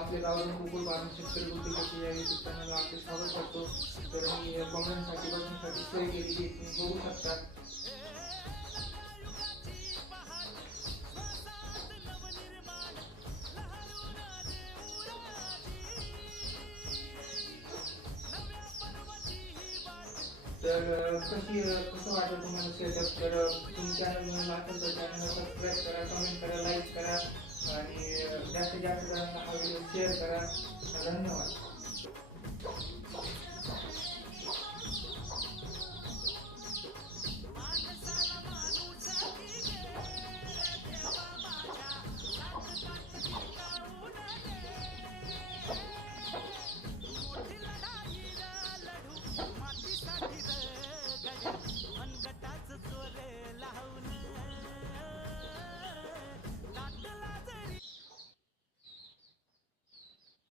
आपल्या गावातून कुक्कुटपालन शेतकरी उद्योजक या युट्यूब चॅनलला आपले स्वागत करतो. तर मी कोंबड्यांसाठी बसण्यासाठी सोय केलेली तुम्ही बघू शकता. तर कसं वाटलं तुम्हाला सेटअप? तर तुम्ही चॅनल बनवला असेल तर चॅनलला सबस्क्राईब करा, कमेंट करा, लाईक करा आणि जास्तीत जास्त जणांना हा व्हिडिओ शेअर करा. धन्यवाद.